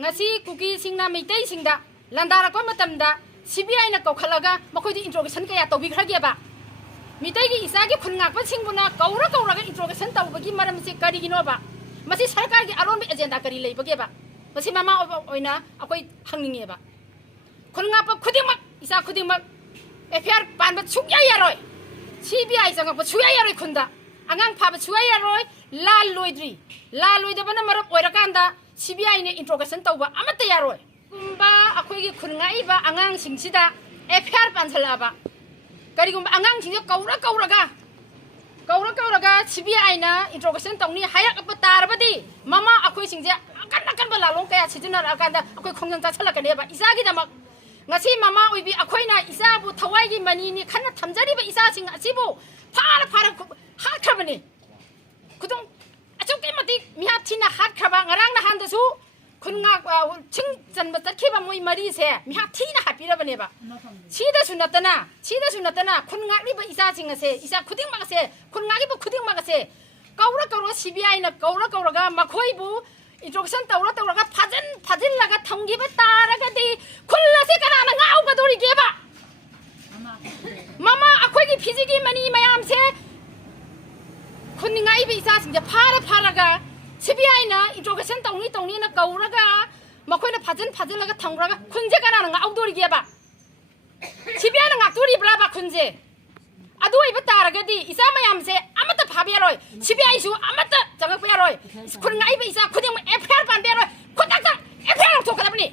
ngasi kuki singna meitai singda landara ko matamda CBI na kaukhalaga makhoi di interrogation kaya tobi khrage ba mitai gi isa gi khungak pa singbuna kaura ga interrogation tawbagi maram se kari gino ba masi sarkar gi aron bi agenda kari lei bage ba masi mama oina akoi hangninge ba khungak pa khudimak isa khudimak FIR ban ba chukya yaroi CBI janga pa chukya yaroi khunda angang pha ba chukya yaroi la loidabana marap oirakanda CBI ne interrogation tawba amata yaroi kumba akhoi gi khungai ba angang singsida FIR pansala ba karigumba angang singjo kauraga CBI na interrogation tawni hayak apa tarbadi mama akhoi singje akan balalong kaya siduna akanda akhoi khongjang ta chalakane ba isagi damak ngasi mama oibi akhoi na isabu thawai gi mani ni khanna thamjari ba isa sing asibu phara hat khabani kudong achuk ke mati miha thina hat khaba ngarang na han dasu khunga ching janba takhiba moi mari se miha thina hapira bane ba sida sunatana khunga ri ba isa sing ase isa khuding ma ase khunga gi ba khuding ma ase kaura CBI na kaura ga makhoi bu introduction taura ga phajin laga thamgi ba taraga di khulla se kana na ngau ga dori ge ba mama akhoi gi phiji mani mayam se khunningai bi isa sing phara ga CBI na introduction tawni na kaura ga makhoi na phajin laga thangra ga khunje kana na ngau dori ge ba CBI na ngaktori bla ba khunje adu iba taraga di isa mayam se amata phaberoi CBI su amata jangak peroi khungai ba isa khuding FIR ban beroi khodak FIR thokadabni